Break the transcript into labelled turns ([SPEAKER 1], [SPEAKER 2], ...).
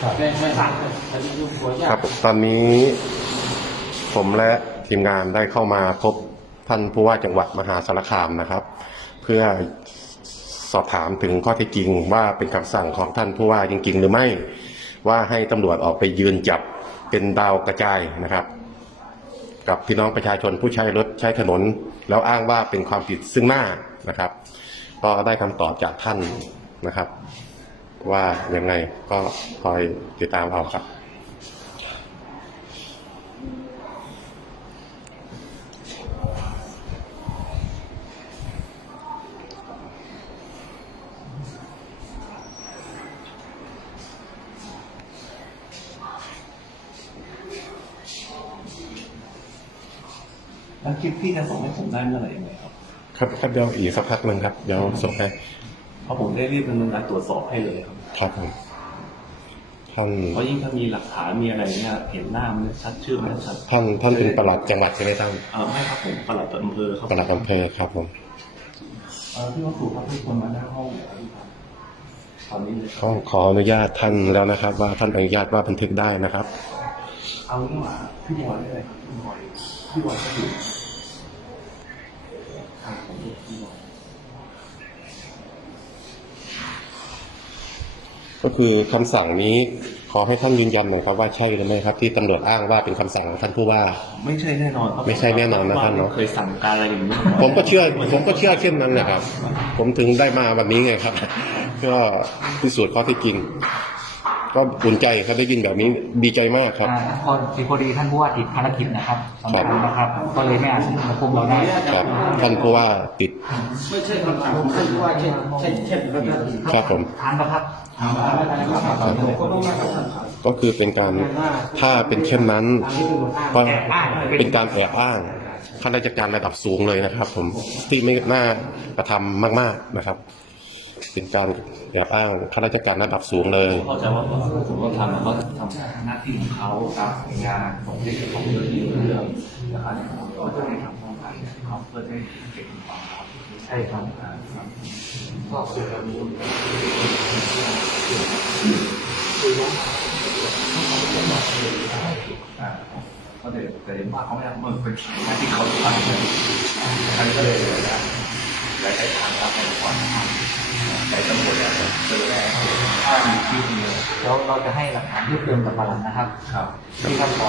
[SPEAKER 1] คือหัวญา
[SPEAKER 2] ครับ
[SPEAKER 1] ติ
[SPEAKER 2] ตอนนี้ผมและทีมงานได้เข้ามาพบท่านผู้ว่าจังหวัดมหาสารคามนะครับ เพื่อสอบถามถึงข้อเท็จจริงว่าเป็นคำสั่งของท่านผู้ว่าจริง ๆ หรือไม่ว่าให้ตำรวจออกไปยืนจับเป็นดาวกระจายนะครับ กับพี่น้องประชาชนผู้ใช้รถใช้ถนน แล้วอ้างว่าเป็นความผิดซึ่งหน้านะครับ ก็ได้คำตอบจากท่านนะครับ ว่ายังไงก็คอยติดตามเอาครับ
[SPEAKER 3] แล้วคลิปพี่จะส่งให้ผมได้เมื่อไหร่ยังไงครับ
[SPEAKER 2] ครับครับเดี๋ยวอีกสักพักหนึ่งครับ เดี๋ยวส่งให้
[SPEAKER 3] เพ ราะผมได้รีบดำเนินการตรวจสอบให้เลยครับ
[SPEAKER 2] ครับผมท่าน
[SPEAKER 3] เพราะยิ่งถ้ามีหลักฐานมีอะไรเนี่ยเห็นหน้ามันชัดชื่อมันชัด
[SPEAKER 2] ท่านท่านเป็นประหลัดจังหวัดใช่ไหมท่าน
[SPEAKER 3] เออไม่ครับผมปลัดอำเภอครับ
[SPEAKER 2] ประหลัดอำเภอครับผม
[SPEAKER 3] เออพี่วัสุครับทุกคนมาหน้าห้องเลยครับพี่ครับตอนนี้เลยครับ
[SPEAKER 2] ต้องขออนุญาตท่านแล้วนะครับ ว่าท่านอนุญาตว่าบันทึกได้นะครับ
[SPEAKER 3] เอางี้ว่าพี่บอยได้เลยครับพี่บอยพี่บอยก็อยู่ครับผมเรีย กพี่บอย
[SPEAKER 2] ก็คือคำสั่งนี้ขอให้ท่านยืนยันหน่อยครับว่าใช่หรือไม่ครับ ที่ตำรวจอ้างว่าเป็นคำสั่งของท่านผู้ว่า
[SPEAKER 3] ไม่ใช่แน่นอนครับ
[SPEAKER 2] ไม่ใช่แน่นอนนะท่านเนอะ
[SPEAKER 3] เคยสั่งการอะไรอย่างนี้
[SPEAKER 2] ผมก็เชื่อผมก็เชื่อเช่นนั้นนะครับ ผมถึงได้มาวันนี้ไงครับ ก็พิสูจน์ข้อเที่จริง ก็อุ่นใจครับได้ยินแบบนี้ดีใจมากครับ
[SPEAKER 4] อ่าพอดีพอดีท่านผู้ว่าติดภารกิจนะครับสำคัญนะครับ ก็เลยไม่อาจที่จะมาพบเราได้
[SPEAKER 2] ครับ ท่านผู้ว่าติด
[SPEAKER 1] ไม่ใช่คำสั่งของท่านผู้ว่าเช่นเช่นเช่นแล้วกัน
[SPEAKER 2] ครับผม
[SPEAKER 4] ทานนะครับทานนะครับ
[SPEAKER 1] ผมก็ต้องมาคำสั่ง
[SPEAKER 2] ก็คือเป็นการถ้าเป็นเช่นนั้นก็เป็นการแอบอ้างข้าราชการระดับสูงเลยนะครับ ผมที่ไม่น่ากระทำมาก ๆนะครับ เป็นการแอบอ้างข้าราชการระดับสูงเลย
[SPEAKER 3] เข้าใจว่าผมต้องทำแล้วเขาทำหน้าที่ของเขาตามงานของที่ของเรื่องที่เรื่องนะครับก็จะให้ทำป้องกันเขาเพื่อให้เก็บความลับ
[SPEAKER 4] ใช่ครับ
[SPEAKER 3] ก็เสือมูลก็เดี๋ยวแต่เห็นว่าเขาไม่ทำมันเป็นหน้าที่เขาทำเลยท่านก็เลยนะและใช้ทางรับในความ แต่ตำรวจเนี่ยเจอแน่ถ้ามีที่เดียว
[SPEAKER 4] แล้วเราจะให้หลักฐานเพิ่มเติมกับประหลัดนะครับ
[SPEAKER 3] ครับ
[SPEAKER 4] ที่ท่านขอ